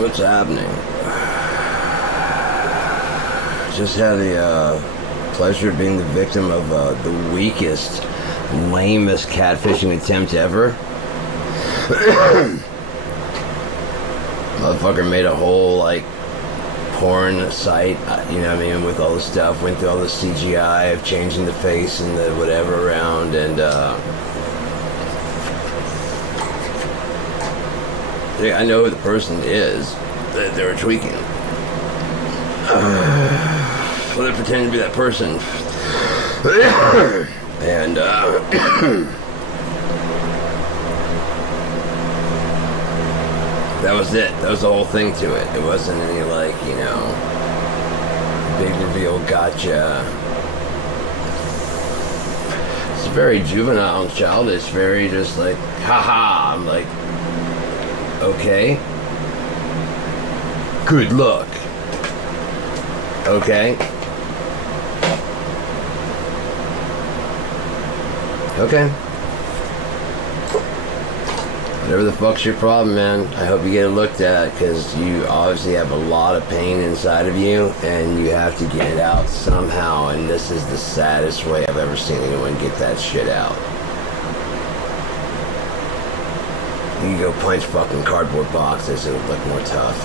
What's happening? Just had the pleasure of being the victim of the weakest, lamest catfishing attempt ever. Motherfucker made a whole, like, porn site, you know what I mean, with all the stuff, went through all the CGI of changing the face and the whatever around, and, I know who the person is that they were tweaking. Well, they're pretending to be that person. And, that was it. That was the whole thing to it. It wasn't any, like, you know, big reveal, gotcha. It's very juvenile and childish, very just like, haha. I'm like, okay. Good luck. Okay. Okay. Whatever the fuck's your problem, man, I hope you get it looked at, because you obviously have a lot of pain inside of you, and you have to get it out somehow, and this is the saddest way I've ever seen anyone get that shit out. You can go punch fucking cardboard boxes, it would look more tough.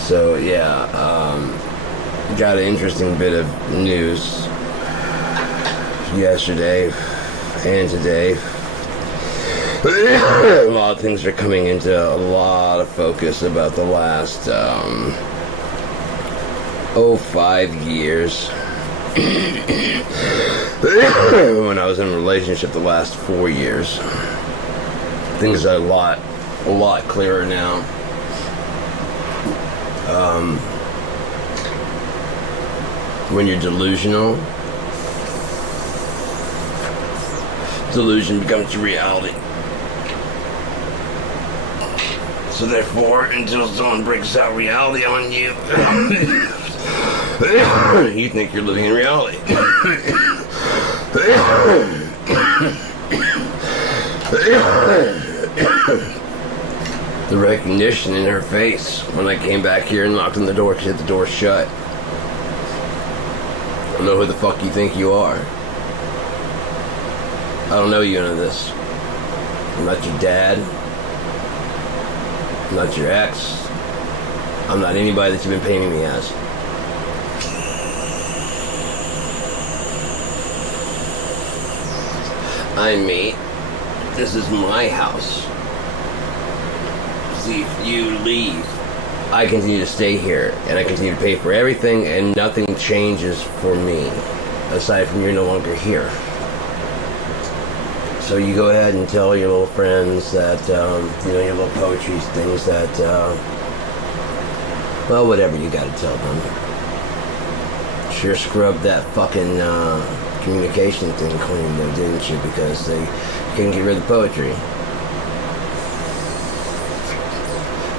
So, yeah, got an interesting bit of news yesterday and today. A lot of things are coming into a lot of focus about the last 5 years. When I was in a relationship the last 4 years, things are a lot clearer now. When you're delusional, delusion becomes reality. So therefore, until someone breaks out reality on you, you think you're living in reality. The recognition in her face when I came back here and knocked on the door, she had the door shut. I don't know who the fuck you think you are. I don't know you, none of this. I'm not your dad. I'm not your ex. I'm not anybody that you've been painting me as. I'm me. This is my house. See, if you leave, I continue to stay here, and I continue to pay for everything, and nothing changes for me, aside from you're no longer here. So you go ahead and tell your little friends that, you know, your little poetry things that, well, whatever you gotta tell them. Sure scrubbed that fucking, communication thing clean though, didn't you? Because they couldn't get rid of the poetry.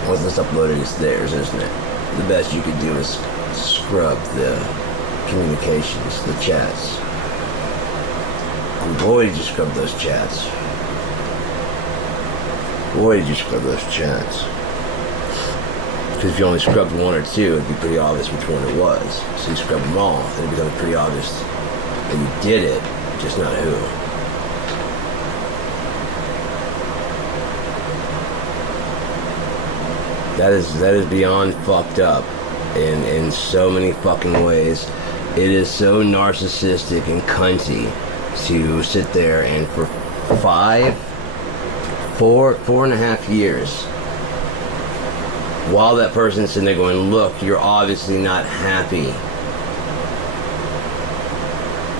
Once it's uploaded, it's theirs, isn't it? The best you could do is scrub the communications, the chats. And boy, did you scrub those chats. Boy, did you scrub those chats. Because if you only scrubbed one or two, it'd be pretty obvious which one it was. So you scrub them all, and it becomes pretty obvious that you did it, just not who. That is beyond fucked up in so many fucking ways. It is so narcissistic and cunty to sit there and for 4.5 years, while that person's sitting there going, look, you're obviously not happy.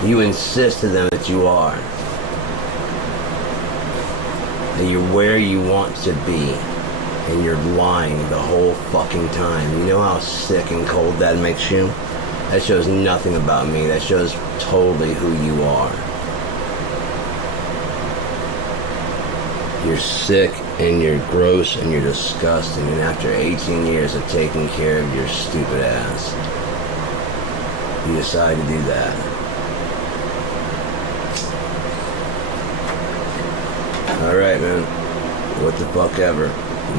You insist to them that you are. That you're where you want to be. And you're lying the whole fucking time. You know how sick and cold that makes you? That shows nothing about me. That shows totally who you are. You're sick and you're gross and you're disgusting. And after 18 years of taking care of your stupid ass, you decide to do that. Alright, man. What the fuck ever.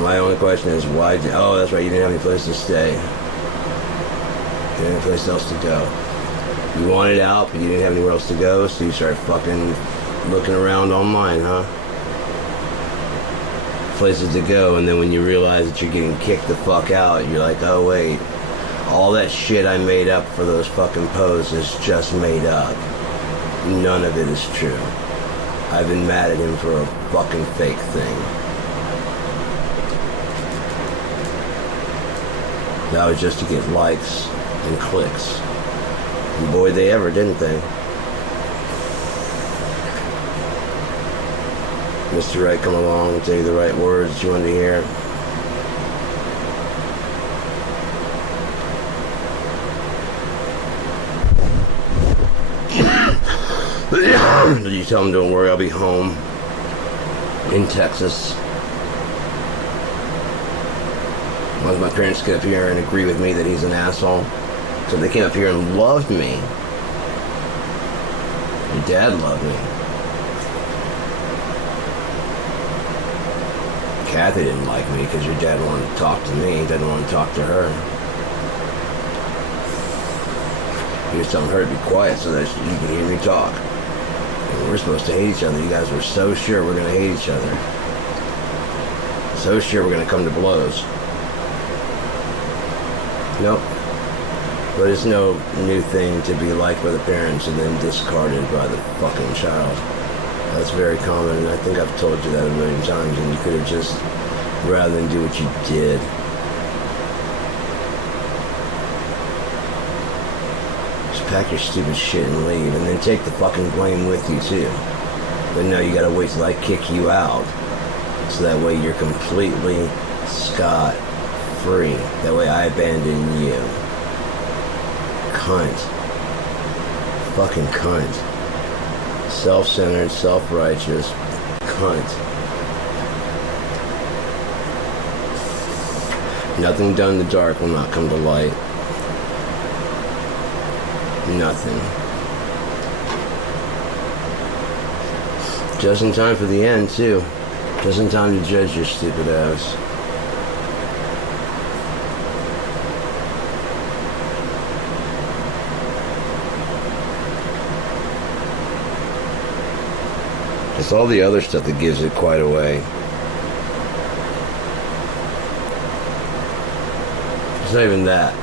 My only question is why oh, that's right, you didn't have any place to stay. You didn't have any place else to go. You wanted out, but you didn't have anywhere else to go, so you started fucking looking around online, huh? Places to go, and then when you realize that you're getting kicked the fuck out, you're like, oh wait, all that shit I made up for those fucking posts is just made up. None of it is true. I've been mad at him for a fucking fake thing. That was just to get likes and clicks. And boy, they ever, didn't they? Mr. Right, come along and tell you the right words you wanted to hear. Did you tell him, don't worry, I'll be home in Texas? Once my parents get up here and agree with me that he's an asshole. So they came up here and loved me. Your dad loved me. Kathy didn't like me because your dad wanted to talk to me. He didn't want to talk to her. He was telling her to be quiet so that you could hear me talk. And we're supposed to hate each other. You guys were so sure we're going to hate each other. So sure we're going to come to blows. Nope. But it's no new thing to be liked by the parents and then discarded by the fucking child. That's very common, and I think I've told you that a million times, and you could have just, rather than do what you did, just pack your stupid shit and leave, and then take the fucking blame with you, too. But no, you gotta wait till I kick you out, so that way you're completely scot-free. That way I abandon you. Cunt. Fucking cunt. Self-centered, self-righteous cunt. Nothing done in the dark will not come to light. Nothing. Just in time for the end, too. Just in time to judge your stupid ass. It's all the other stuff that gives it quite away. It's not even that.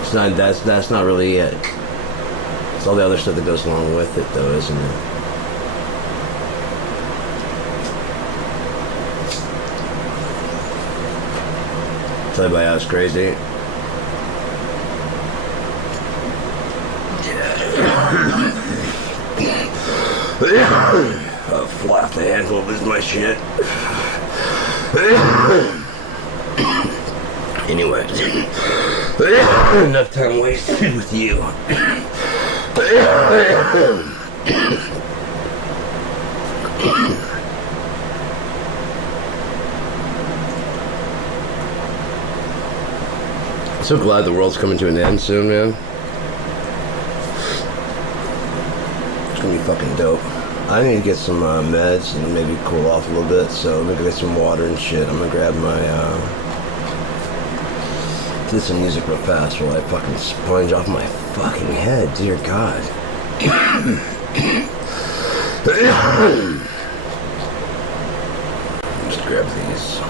It's not. That's not really it. It's all the other stuff that goes along with it, though, isn't it? Tell everybody I was crazy. I'll flap the handle of my shit. Anyway, enough time wasted with you. I'm so glad the world's coming to an end soon, man. It's gonna be fucking dope. I need to get some meds and maybe cool off a little bit, so I'm gonna get some water and shit. I'm gonna grab my, do some music real fast while I fucking sponge off my fucking head, dear God. Just grab these.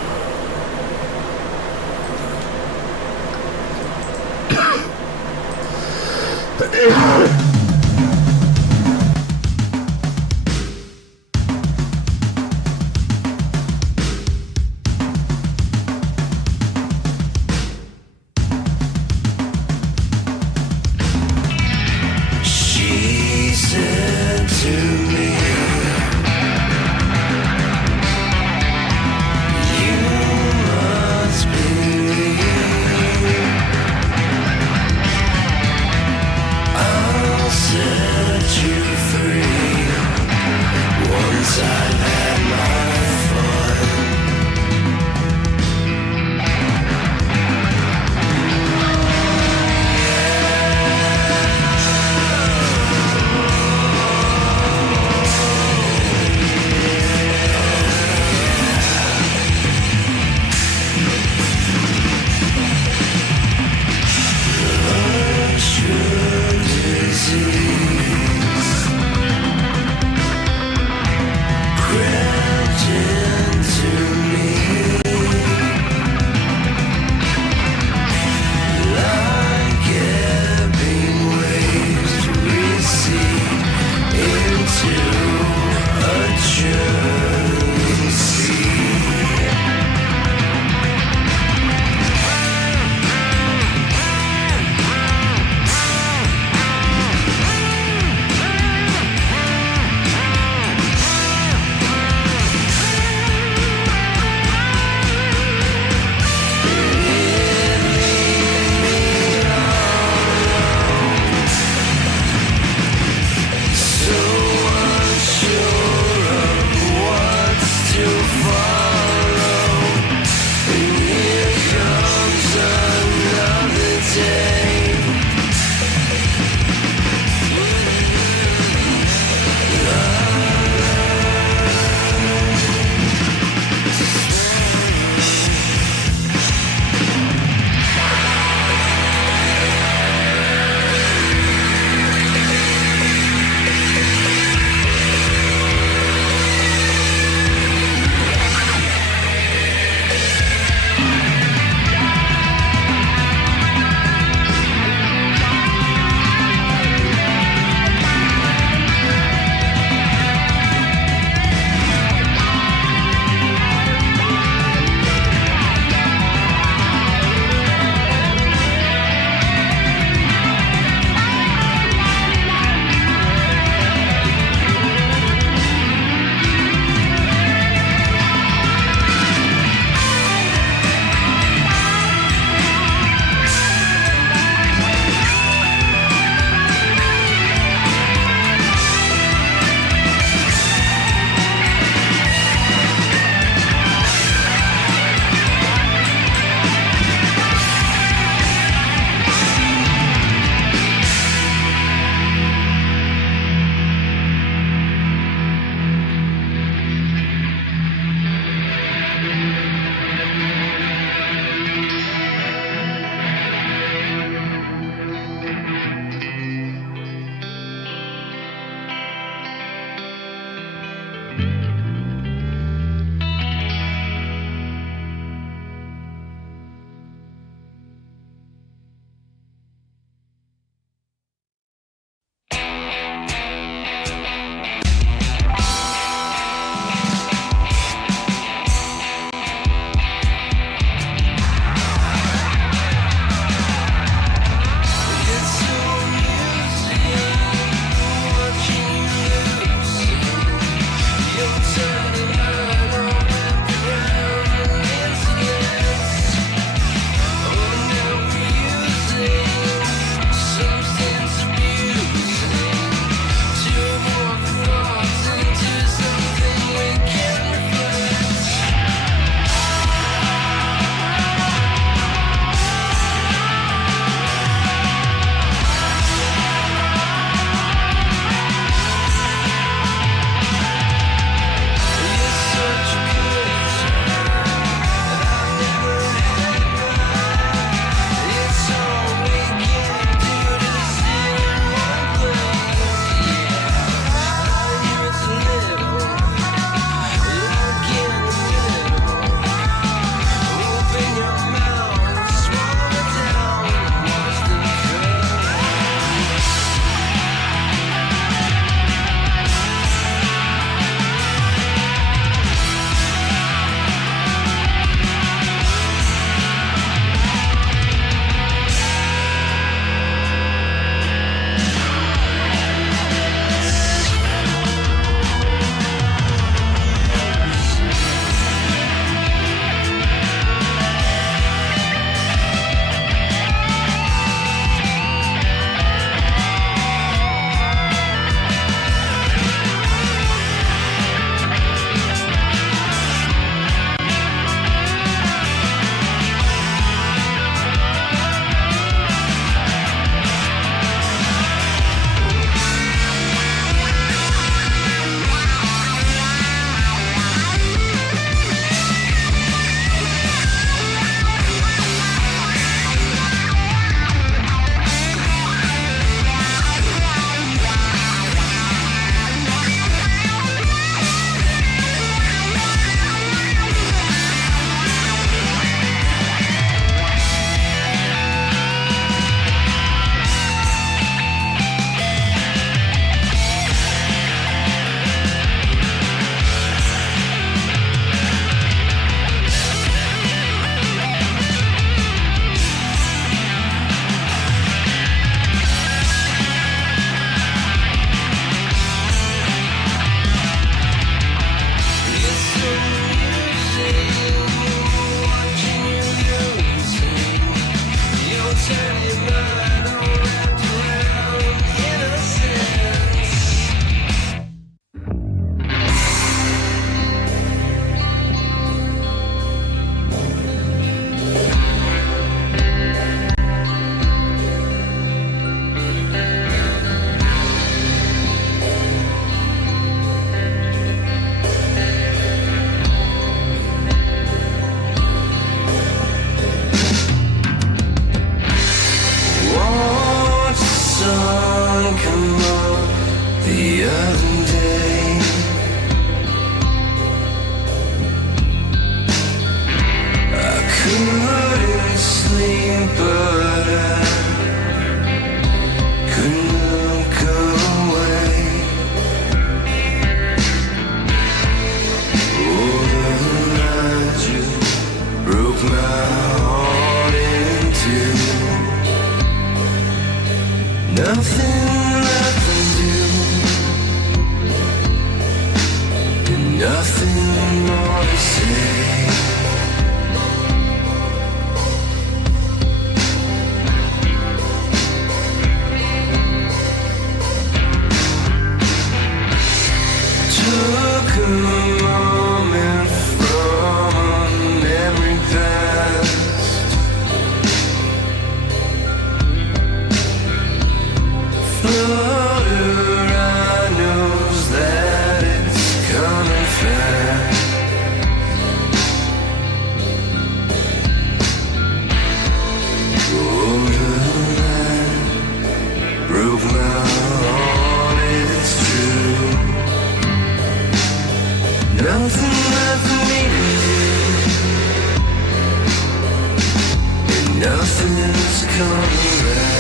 but I couldn't look away. Oh, the night you broke my heart in two. Nothing left to do, and nothing more to say. Took a moment from a memory past, flutter, I knows that it's coming fast. Oh, the night broke my heart, it's true. Nothing left for me to do, and nothing's coming back.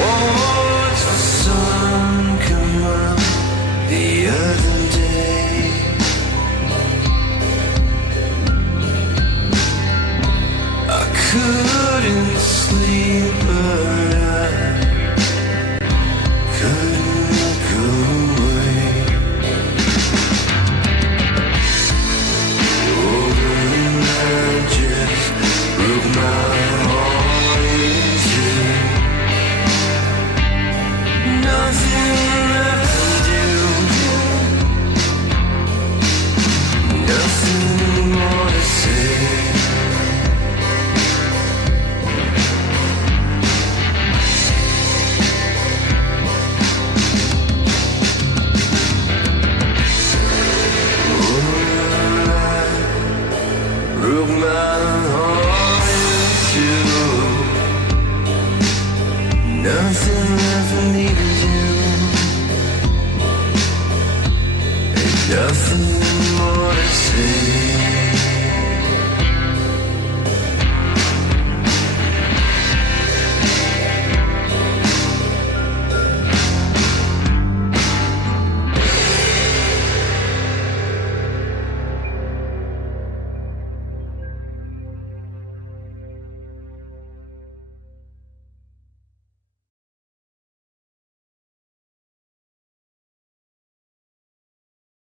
Watched the sun come up the other day. I couldn't sleep, but I couldn't look away. Oh, the night just broke my heart in two. Nothing left to do, nothing more to say. Broke my heart in two. Nothing left for me to do, and nothing more to say.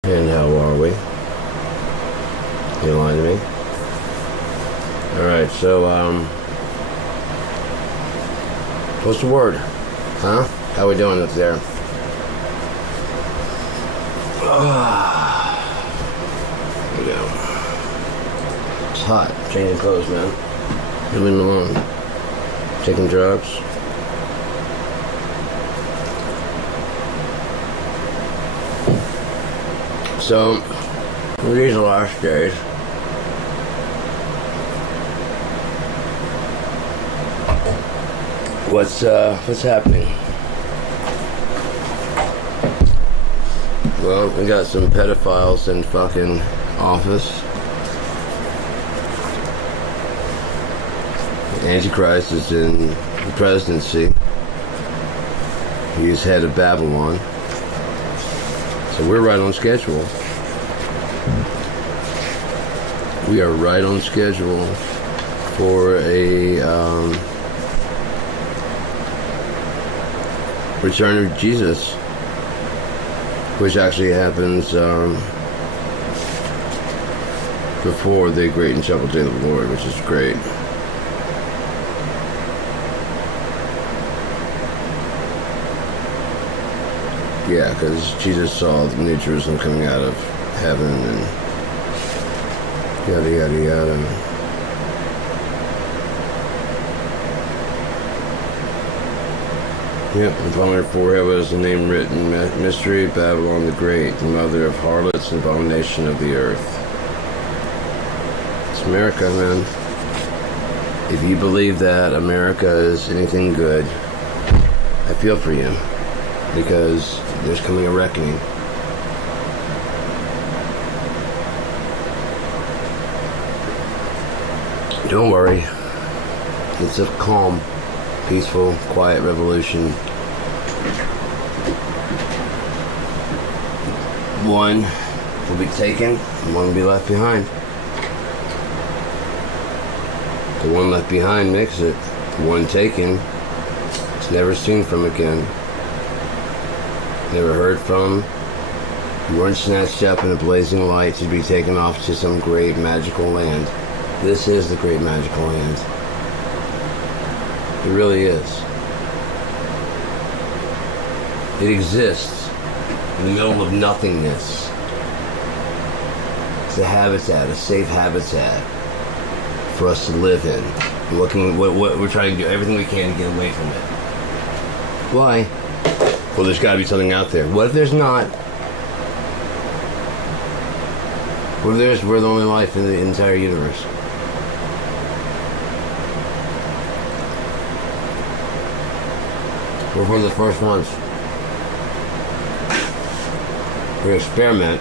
And how are we? You lying to me? Alright, so, what's the word? Huh? How we doing up there? Here we go. It's hot. Changing clothes, man. Leave me alone. Taking drugs. So, these are the last days. What's happening? Well, we got some pedophiles in fucking office. Antichrist is in the presidency. He's head of Babylon. So we're right on schedule. We are right on schedule for a return of Jesus, which actually happens before the great and terrible day of the Lord, which is great. Yeah, because Jesus saw the New Jerusalem coming out of heaven and yada yada yada. Yep, upon her forehead was the name written, Mystery, Babylon the Great, the mother of harlots and abomination of the earth. It's America, man. If you believe that America is anything good, I feel for you, because there's coming a reckoning. Don't worry. It's a calm, peaceful, quiet revolution. One will be taken, and one will be left behind. The one left behind makes it. The one taken is never seen from again. Never heard from. You weren't snatched up in a blazing light to be taken off to some great magical land. This is the great magical land. It really is. It exists in the middle of nothingness. It's a habitat, a safe habitat for us to live in. What we're trying to do, everything we can to get away from it. Why? Well, there's got to be something out there. What if there's not? What if we're the only life in the entire universe? We're one of the first ones. We're going to experiment.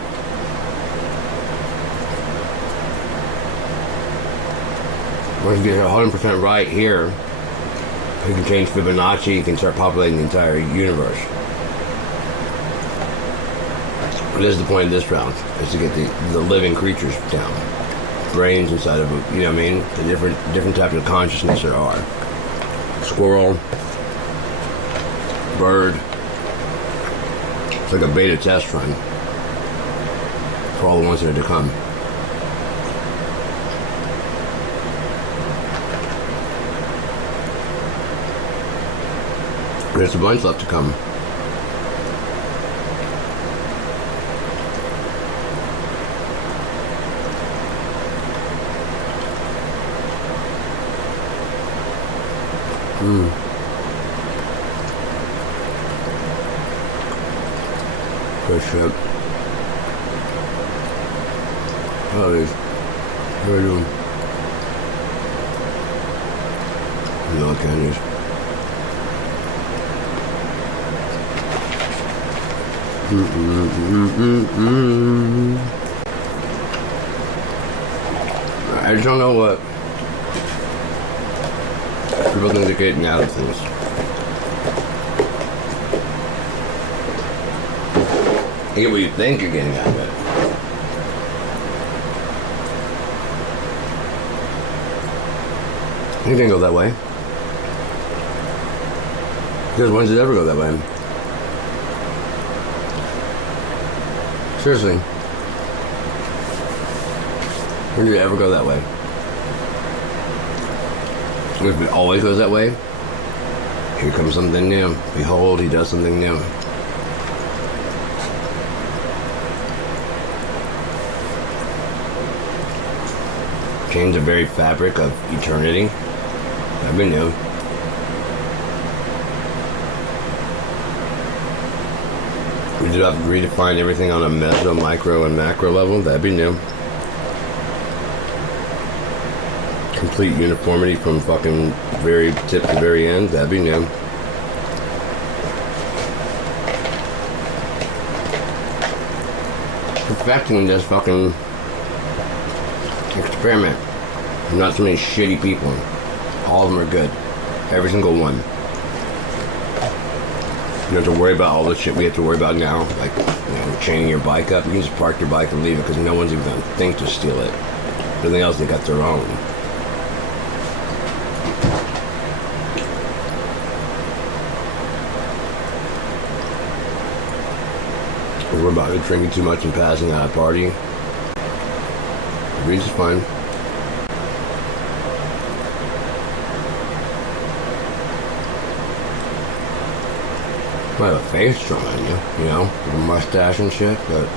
Once you get 100% right here, you can change Fibonacci, you can start populating the entire universe. This is the point of this round, is to get the living creatures down. Brains inside of them, you know what I mean? The different types of consciousness there are. Squirrel, bird. It's like a beta test run for all the ones that are to come. There's a bunch left to come. Good shit. Oh, these. How are you doing? Vanilla candies. I just don't know what people think they're getting out of things. You get what you think you're getting out of it. You can't go that way. Because when does it ever go that way? Seriously. When did it ever go that way? If it always goes that way, here comes something new. Behold, he does something new. Change the very fabric of eternity. That'd be new. We did have to redefine everything on a meso, micro, and macro level. That'd be new. Complete uniformity from fucking very tip to very end. That'd be new. Perfecting this fucking experiment. Not so many shitty people. All of them are good. Every single one. You don't have to worry about all the shit we have to worry about now. Like, chaining your bike up. You can just park your bike and leave it because no one's even going to think to steal it. Everything else, they got their own. We're about to drinking too much and passing out at a party. Reach is fine. Might have a face drum on you, you know, with a mustache and shit, but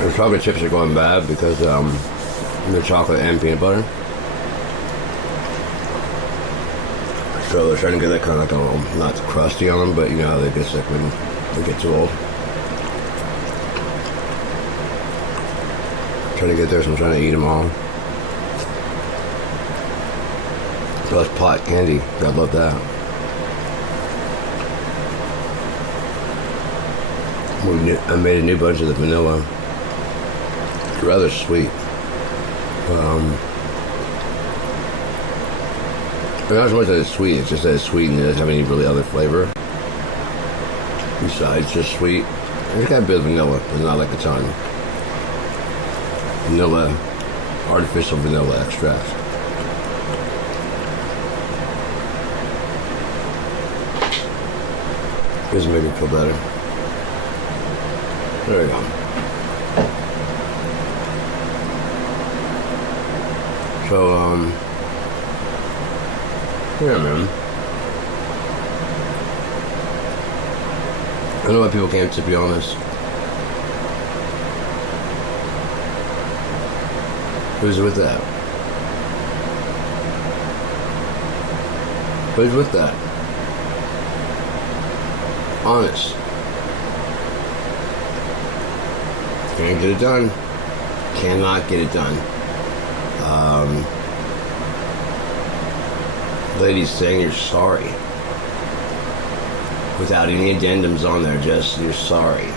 the chocolate chips are going bad because they're chocolate and peanut butter. So they're trying to get that kind of like a little, not crusty on them, but you know how they get sick when they get too old. Trying to get there, so I'm trying to eat them all. Plus pot candy, I love that. I made a new bunch of the vanilla. It's rather sweet. But not so much that it's sweet, it's just that it's sweet and it doesn't have any really other flavor. Besides just sweet. It's got a bit of vanilla, but not like a ton. Vanilla, artificial vanilla extract. This will make me feel better. There we go. So, yeah, man. I know why people can't to be honest. Who's with that? Who's with that? Honest. Can't get it done. Cannot get it done. Ladies saying you're sorry without any addendums on there, just you're sorry.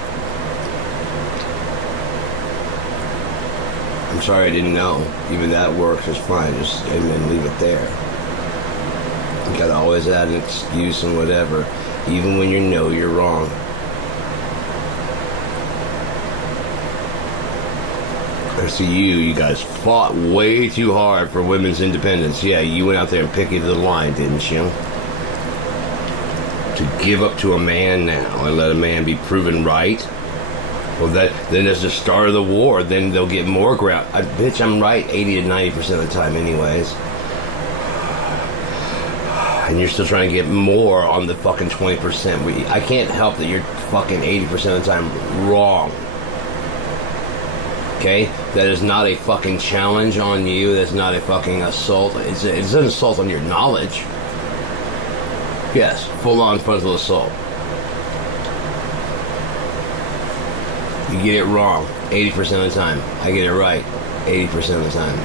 I'm sorry I didn't know. Even that works just fine, just and then leave it there. You gotta always add an excuse and whatever, even when you know you're wrong. I see you guys fought way too hard for women's independence. Yeah, you went out there and picketed the line, didn't you? To give up to a man now and let a man be proven right? Well, then that's the start of the war. Then they'll get more ground. Bitch, I'm right 80 to 90% of the time anyways. And you're still trying to get more on the fucking 20%. I can't help that you're fucking 80% of the time wrong. Okay? That is not a fucking challenge on you. That's not a fucking assault. It's an assault on your knowledge. Yes, full-on frontal assault. You get it wrong 80% of the time. I get it right 80% of the time.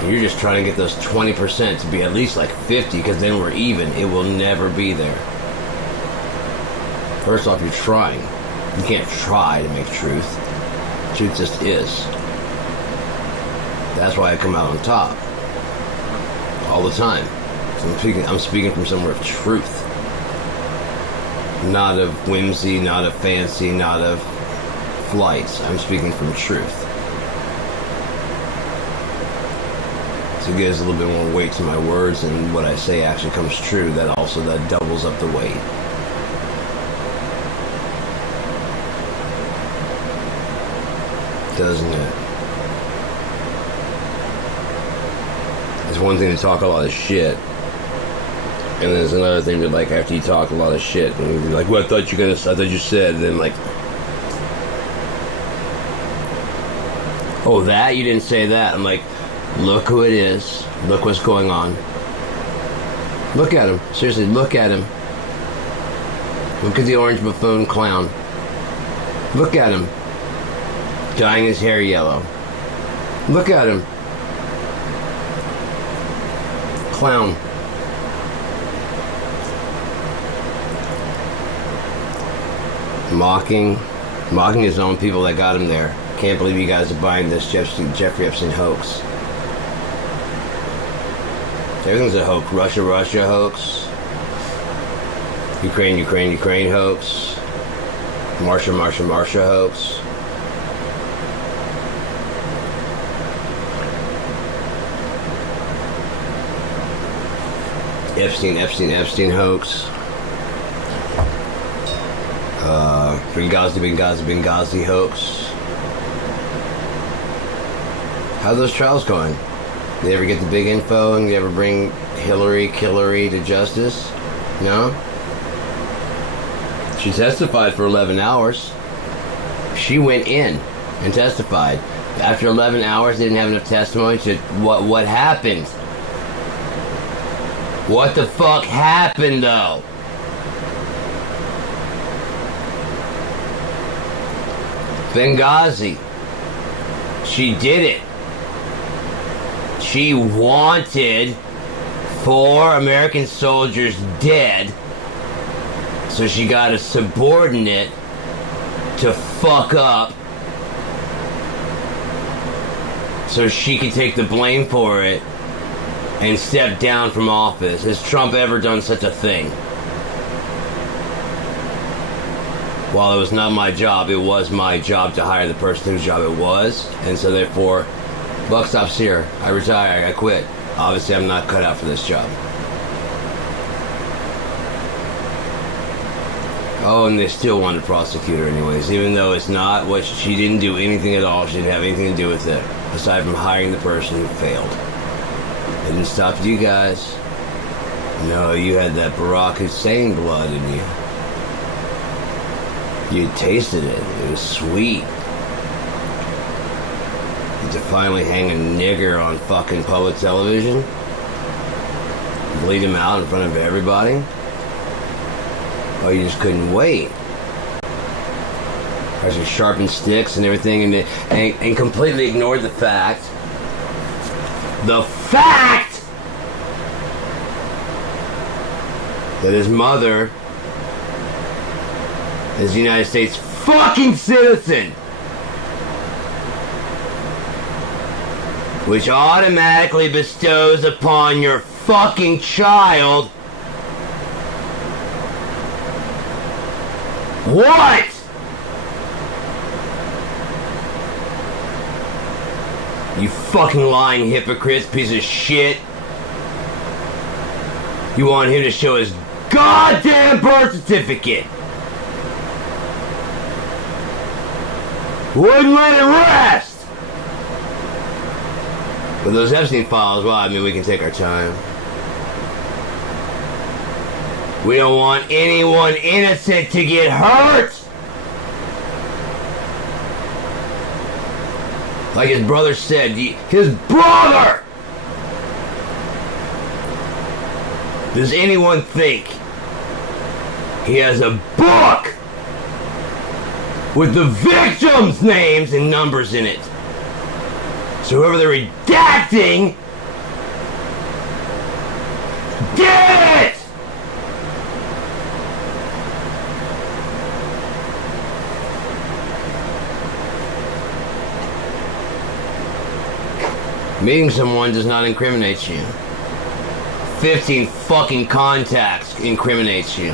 And you're just trying to get those 20% to be at least like 50, because then we're even. It will never be there. First off, you're trying. You can't try to make truth. Truth just is. That's why I come out on top. All the time. So I'm speaking from somewhere of truth. Not of whimsy, not of fancy, not of flights. I'm speaking from truth. So it gives a little bit more weight to my words, and what I say actually comes true. That doubles up the weight. Doesn't it? It's one thing to talk a lot of shit, and then it's another thing to, like, after you talk a lot of shit and you're like, well, I thought you said, and then like, oh, that? You didn't say that. I'm like, look who it is. Look what's going on. Look at him. Seriously, look at him. Look at the orange buffoon clown. Look at him. Dyeing his hair yellow. Look at him. Clown. Mocking his own people that got him there. Can't believe you guys are buying this Jeffrey Epstein hoax. Everything's a hoax. Russia hoax. Ukraine hoax. Marsha hoax. Epstein hoax. Benghazi hoax. How are those trials going? Did they ever get the big info and you ever bring Hillary to justice? No? She testified for 11 hours. She went in and testified. After 11 hours, they didn't have enough testimony to what happened. What the fuck happened, though? Benghazi. She did it. She wanted 4 American soldiers dead, so she got a subordinate to fuck up so she could take the blame for it and step down from office. Has Trump ever done such a thing? While it was not my job, it was my job to hire the person whose job it was, and so therefore, buck stops here. I retire. I quit. Obviously, I'm not cut out for this job. Oh, and they still want to prosecute her anyways, even though it's not what she didn't do anything at all. She didn't have anything to do with it, aside from hiring the person who failed. It didn't stop you guys. No, you had that Barack Hussein blood in you. You tasted it. It was sweet. To finally hang a nigger on fucking public television, bleed him out in front of everybody. Oh, you just couldn't wait. Or you sharpened sticks and everything, and completely ignored the fact that his mother is a United States fucking citizen, which automatically bestows upon your fucking child what? You fucking lying hypocrites, piece of shit. You want him to show his goddamn birth certificate. Wouldn't let it rest. But those Epstein files, well, I mean, we can take our time. We don't want anyone innocent to get hurt. Like his brother said, his brother! Does anyone think he has a book with the victims' names and numbers in it? So whoever they're redacting did it! Meeting someone does not incriminate you. 15 fucking contacts incriminates you.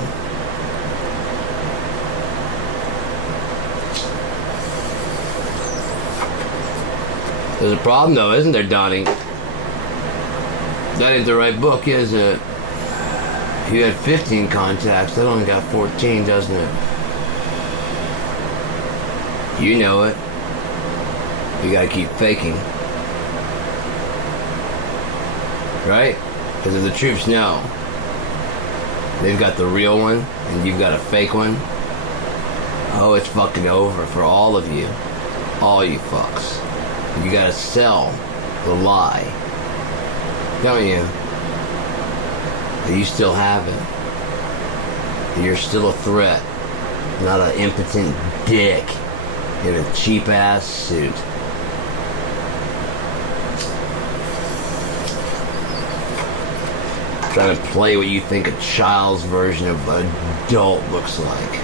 There's a problem though, isn't there, Donnie? That ain't the right book, is it? You had 15 contacts, that only got 14, doesn't it? You know it. You gotta keep faking. Right? Because if the troops know they've got the real one and you've got a fake one, oh, it's fucking over for all of you. All you fucks. You gotta sell the lie. Don't you? That you still have it. That you're still a threat. Not an impotent dick in a cheap ass suit. Trying to play what you think a child's version of an adult looks like.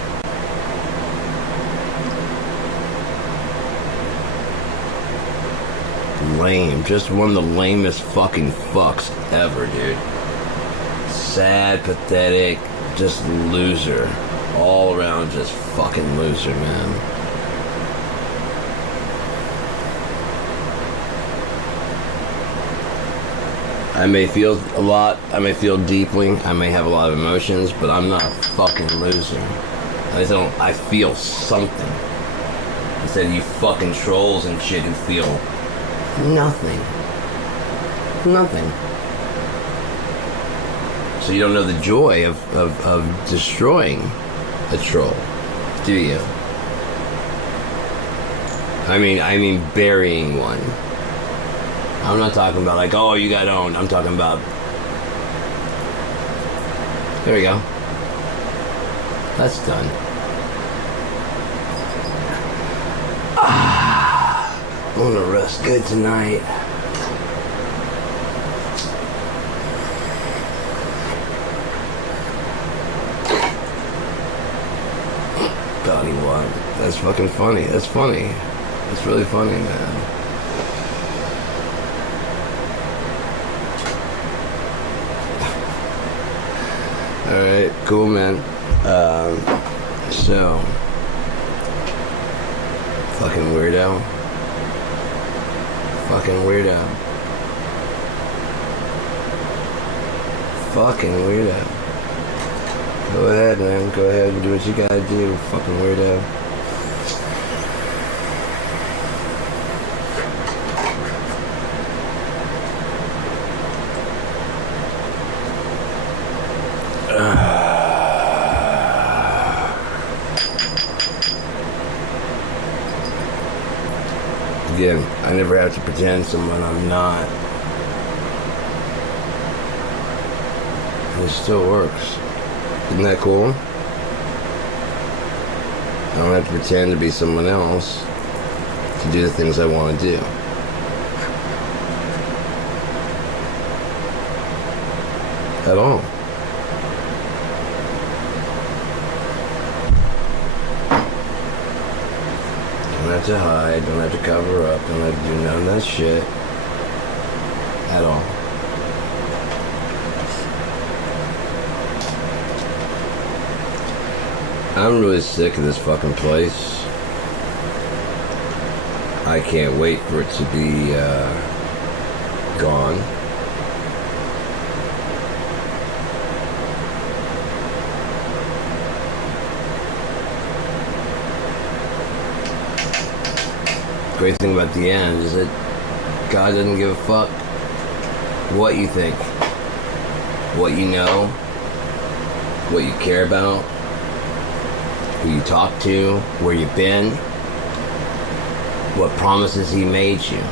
Lame. Just one of the lamest fucking fucks ever, dude. Sad, pathetic, just loser. All around just fucking loser, man. I may feel a lot, I may feel deeply, I may have a lot of emotions, but I'm not a fucking loser. I feel something. Instead of you fucking trolls and shit who feel nothing. Nothing. So you don't know the joy of destroying a troll, do you? I mean burying one. I'm not talking about like, oh, you got owned. I'm talking about... There we go. That's done. I'm gonna rest good tonight. Donnie, what? That's fucking funny. That's funny. It's really funny, man. Alright, cool, man. So, fucking weirdo. Fucking weirdo. Fucking weirdo. Go ahead, man. Go ahead and do what you gotta do, fucking weirdo. Again, I never have to pretend someone I'm not. It still works. Isn't that cool? I don't have to pretend to be someone else to do the things I want to do. At all. Don't have to hide, don't have to cover up, don't have to do none of that shit. At all. I'm really sick of this fucking place. I can't wait for it to be gone. Great thing about the end is that God doesn't give a fuck what you think, what you know, what you care about, who you talk to, where you've been, what promises he made you.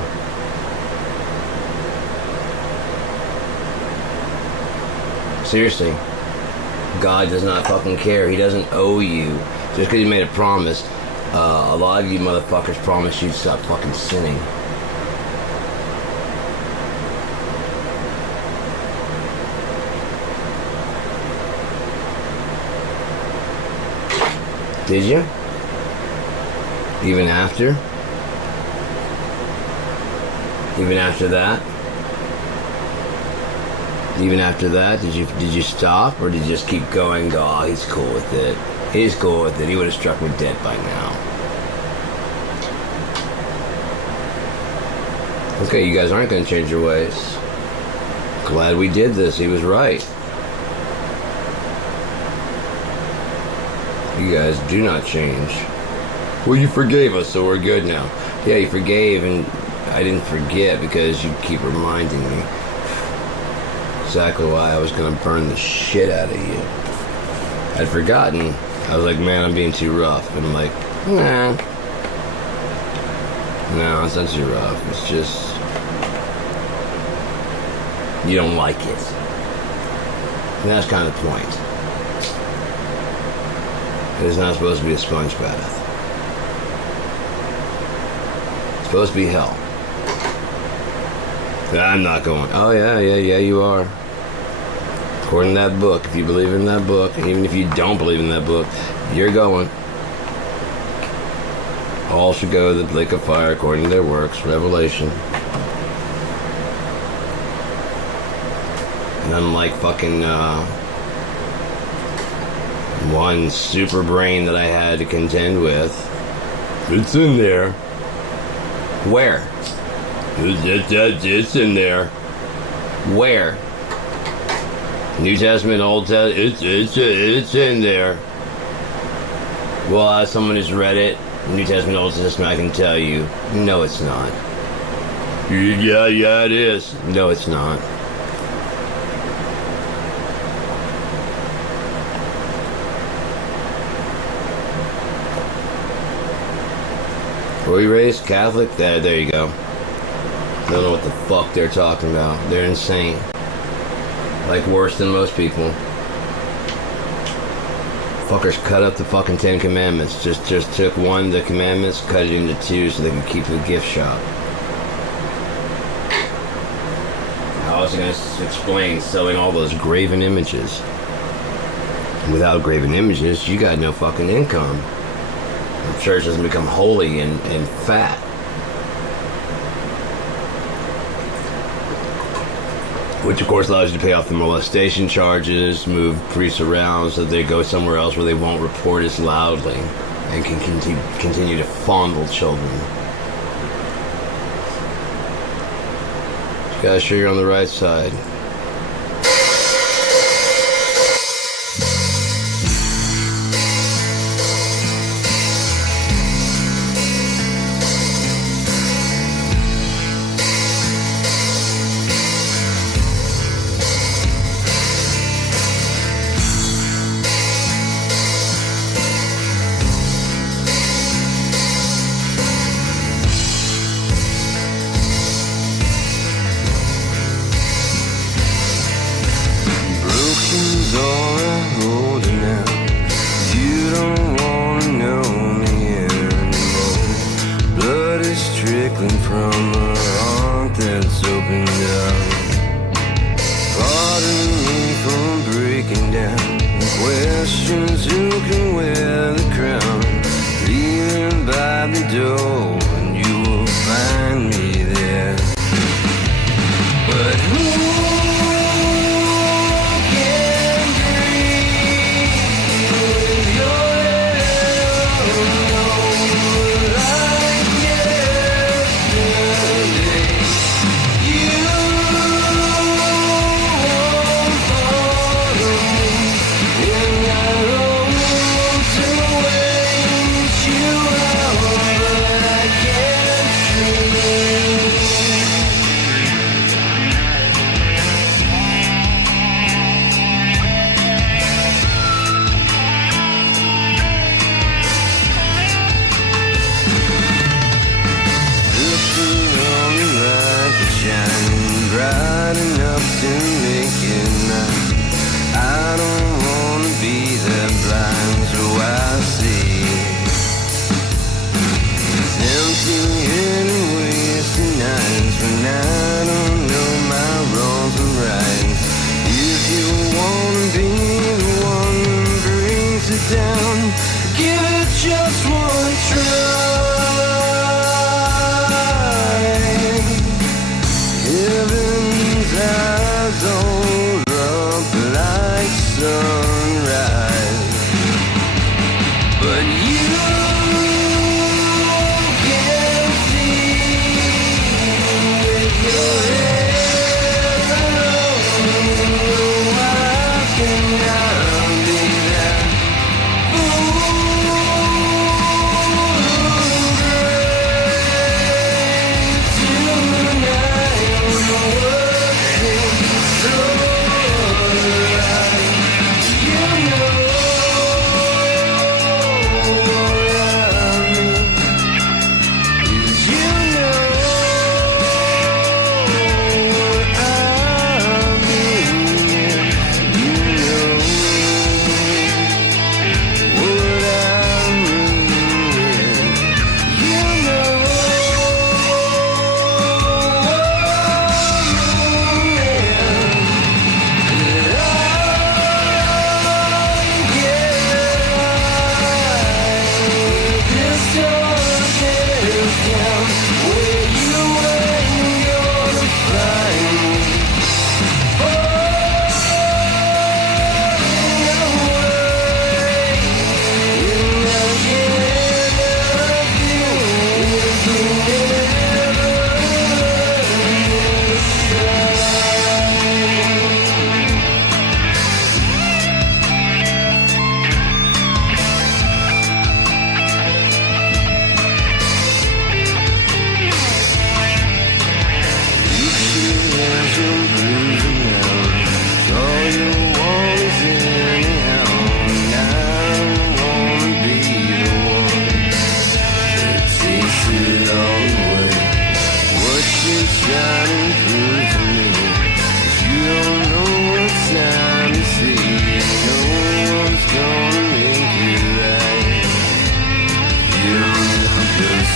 Seriously, God does not fucking care. He doesn't owe you. Just because he made a promise, a lot of you motherfuckers promised you'd stop fucking sinning. Did you? Even after? Even after that? Even after that, did you stop, or did you just keep going and go, oh, he's cool with it. He's cool with it. He would have struck me dead by now. Okay, you guys aren't going to change your ways. Glad we did this. He was right. You guys do not change. Well, you forgave us, so we're good now. Yeah, you forgave, and I didn't forget because you keep reminding me. Exactly why I was going to burn the shit out of you. I'd forgotten. I was like, man, I'm being too rough. And I'm like, nah. No, it's not too rough. It's just... you don't like it. And that's kind of the point. It's not supposed to be a sponge bath. It's supposed to be hell. I'm not going. Oh, yeah, you are. According to that book, if you believe in that book, and even if you don't believe in that book, you're going. All should go to the lake of fire according to their works, Revelation. And unlike fucking, one super brain that I had to contend with, it's in there. Where? It's in there. Where? New Testament, Old Testament, it's in there. Well, as someone who's read it, New Testament, Old Testament, I can tell you, no, it's not. Yeah, it is. No, it's not. Were you raised Catholic? There you go. I don't know what the fuck they're talking about. They're insane. Like worse than most people. Fuckers cut up the fucking 10 Commandments. Just took one of the commandments, cut it into two so they could keep the gift shop. How was I going to explain selling all those graven images? Without graven images, you got no fucking income. The church doesn't become holy and fat. Which of course allows you to pay off the molestation charges, move priests around so that they go somewhere else where they won't report as loudly and can continue to fondle children. You gotta sure you're on the right side.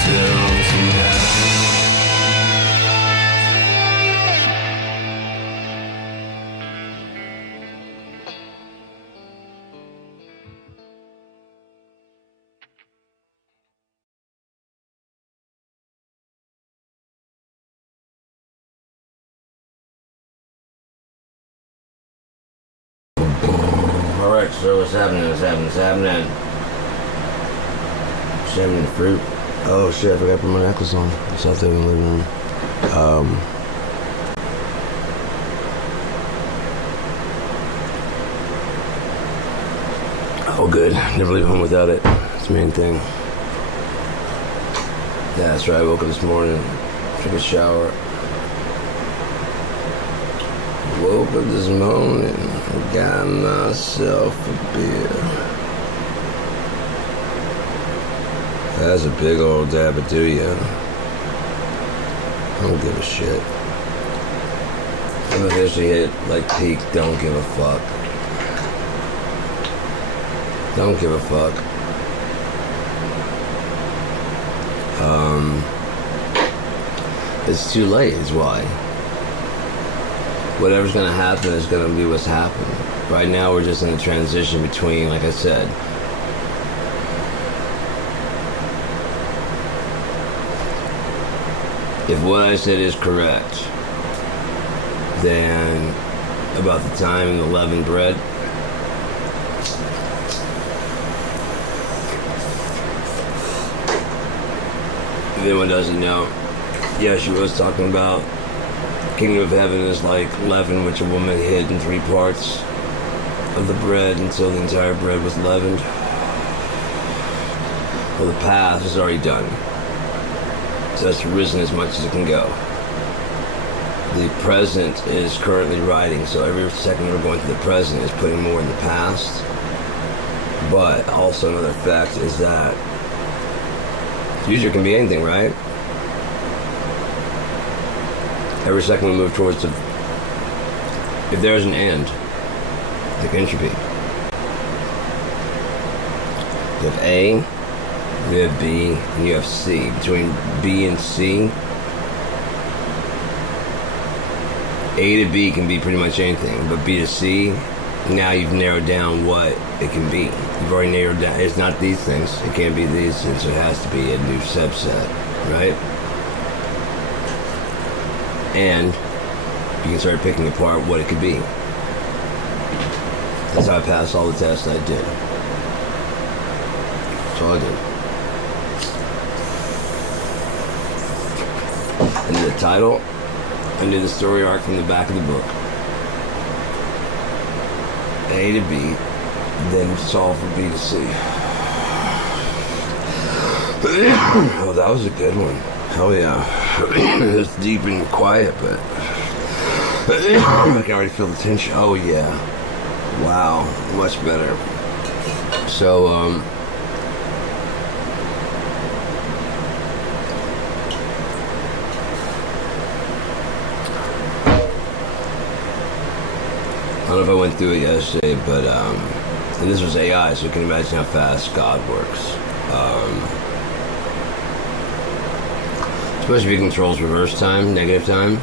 myself tonight. Alright, so what's happening? Shaving the fruit. Oh shit, I forgot to put my necklace on. It's out there in the living room. Oh good, never leave home without it. It's the main thing. Yeah, that's right, I woke up this morning, took a shower. Woke up this morning, got myself a beer. That's a big old dab of do ya. I don't give a shit. I'm officially hit like peak don't give a fuck. Don't give a fuck. It's too late is why. Whatever's gonna happen is gonna be what's happening. Right now we're just in a transition between, like I said, if what I said is correct, then about the time the leavened bread, if anyone doesn't know, yeah, she was talking about Kingdom of Heaven is like leaven which a woman hid in 3 parts of the bread until the entire bread was leavened. Well, the past is already done. So that's risen as much as it can go. The present is currently riding, so every second we're going to the present is putting more in the past. But also another fact is that future can be anything, right? Every second we move towards the... If there's an end, like entropy. You have A, you have B, and you have C. Between B and C, A to B can be pretty much anything, but B to C, now you've narrowed down what it can be. You've already narrowed down, it's not these things, it can't be these things, so it has to be a new subset, right? And you can start picking apart what it could be. That's how I passed all the tests I did. That's all I did. I knew the title, I knew the story arc from the back of the book. A to B, then solve for B to C. Oh, that was a good one. Hell yeah. It was deep and quiet, but I can already feel the tension. Oh yeah. Wow. Much better. So, I don't know if I went through it yesterday, but, and this was AI, so you can imagine how fast God works. Especially if he controls reverse time, negative time.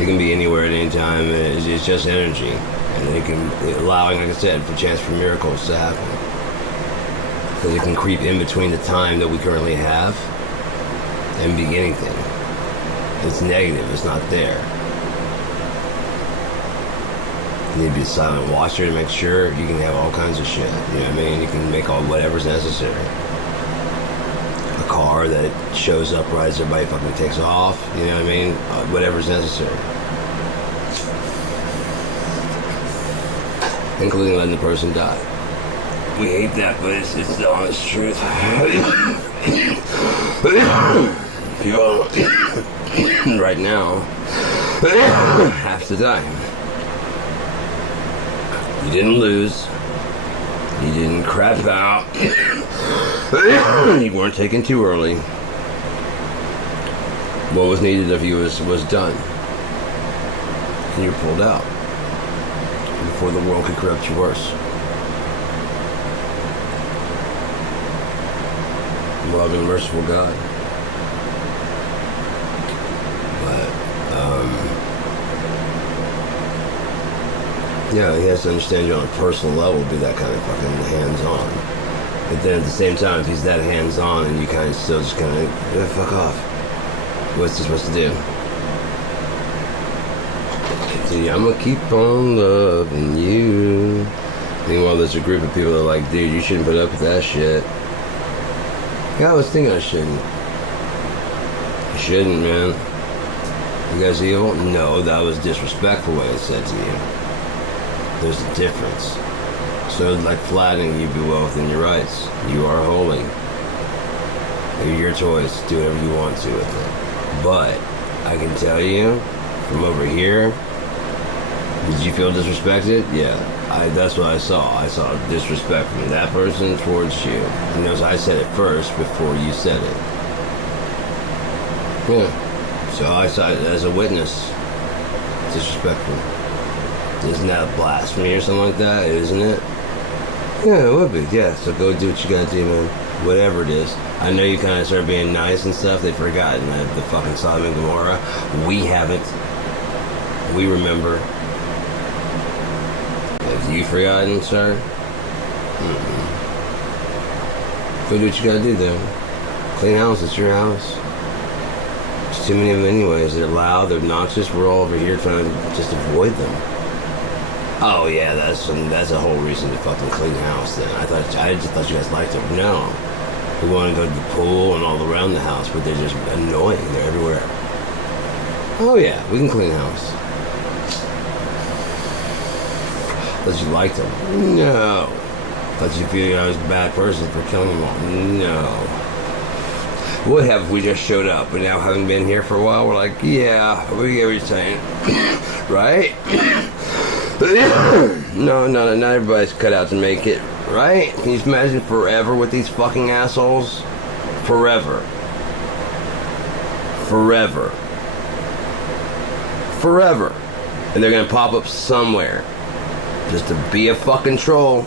It can be anywhere at any time, and it's just energy. And it can, allowing, like I said, for chance for miracles to happen. Because it can creep in between the time that we currently have and be anything. It's negative, it's not there. You need to be a silent watcher to make sure you can have all kinds of shit. You know what I mean? You can make all whatever's necessary. A car that shows up, rides everybody, fucking takes off. You know what I mean? Whatever's necessary. Including letting the person die. We hate that, but it's the honest truth. People right now have to die. You didn't lose. You didn't crap out. You weren't taken too early. What was needed of you was done. And you're pulled out before the world could corrupt you worse. Loving, merciful God. Yeah, he has to understand you on a personal level, be that kind of fucking hands-on. But then at the same time, if he's that hands-on and you kind of still just kind of, fuck off. What's he supposed to do? See, I'm gonna keep on loving you. Meanwhile, there's a group of people that are like, dude, you shouldn't put up with that shit. Yeah, I was thinking I shouldn't. You shouldn't, man. You guys evil? No, that was disrespectful what I said to you. There's a difference. So, like flattening you, be well within your rights. You are holy. They're your toys. Do whatever you want to with it. But I can tell you, from over here, did you feel disrespected? Yeah, that's what I saw. I saw disrespect from that person towards you. And notice I said it first before you said it. Yeah. So I saw it as a witness. Disrespectful. Isn't that a blasphemy or something like that? Isn't it? Yeah, it would be. Yeah, so go do what you gotta do, man. Whatever it is. I know you kind of started being nice and stuff. They've forgotten that the fucking Sodom and Gomorrah. We haven't. We remember. Have you forgotten, sir? Mm-mm. Go do what you gotta do, though. Clean house. It's your house. There's too many of them anyways. They're loud. They're obnoxious. We're all over here trying to just avoid them. Oh yeah, that's a whole reason to fucking clean house. Then I just thought you guys liked it. No, we want to go to the pool and all around the house, but they're just annoying. They're everywhere. Oh yeah, we can clean house. Thought you liked them. No. Thought you feel I was a bad person for killing them all. No. What have we just showed up and now having been here for a while? We're like, yeah, we get what you're saying, right? No, not everybody's cut out to make it, right? Can you imagine forever with these fucking assholes? Forever. Forever. Forever. And they're gonna pop up somewhere. Just to be a fucking troll.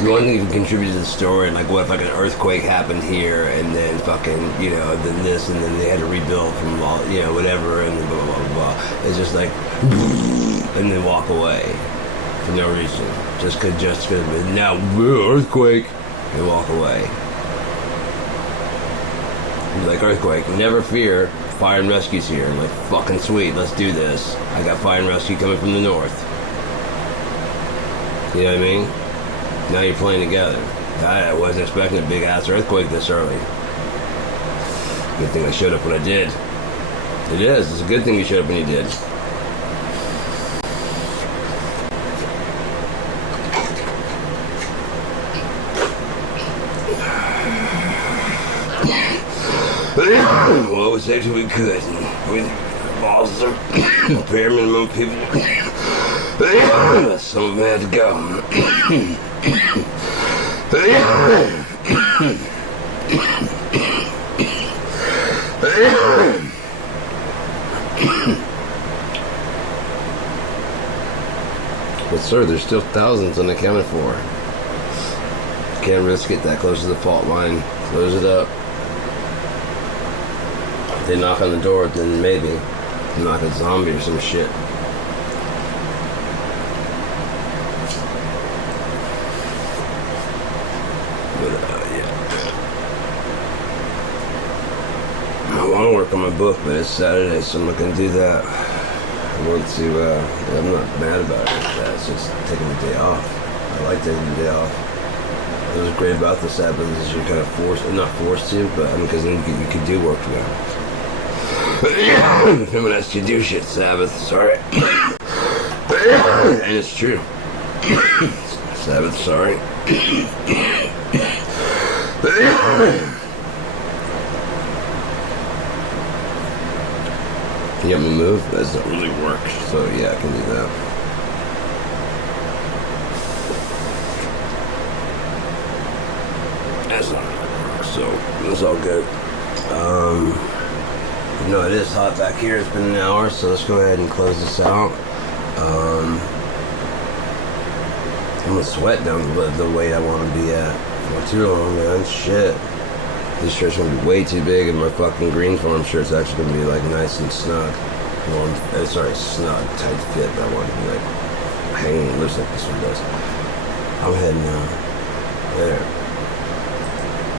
One thing can contribute to the story, like what if like an earthquake happened here and then fucking, you know, then this and then they had to rebuild from all, you know, whatever and then blah, blah, blah, blah. It's just like, and then walk away for no reason. Just cause now, earthquake, and walk away. Like earthquake, never fear, fire and rescue's here. Like fucking sweet, let's do this. I got fire and rescue coming from the north. You know what I mean? Now you're playing together. I wasn't expecting a big ass earthquake this early. Good thing I showed up when I did. It is. It's a good thing you showed up when you did. Well, we saved what we could. We lost our bare minimum people. Some of them had to go. But sir, there's still thousands unaccounted for. Can't risk it that close to the fault line. Close it up. If they knock on the door, then maybe knock a zombie or some shit. I want to work on my book, but it's Saturday, so I'm not going to do that. I want to, I'm not mad about it. It's just taking the day off. I like taking the day off. What was great about the Sabbath is you're kind of forced, not forced to, but I mean, because then you could do work now. No one asked you to do shit, Sabbath, sorry. And it's true. Sabbath, sorry. Can you help me move? That doesn't really work. So yeah, I can do that. That's not really work, so it's all good. No, it is hot back here. It's been an hour, so let's go ahead and close this out. I'm gonna sweat down the weight I want to be at. For too long, man. Shit. This shirt's gonna be way too big, and my fucking green farm shirt's actually gonna be like nice and snug. Sorry, snug, tight fit. I want to be like hanging loose like this one does. I'm heading there.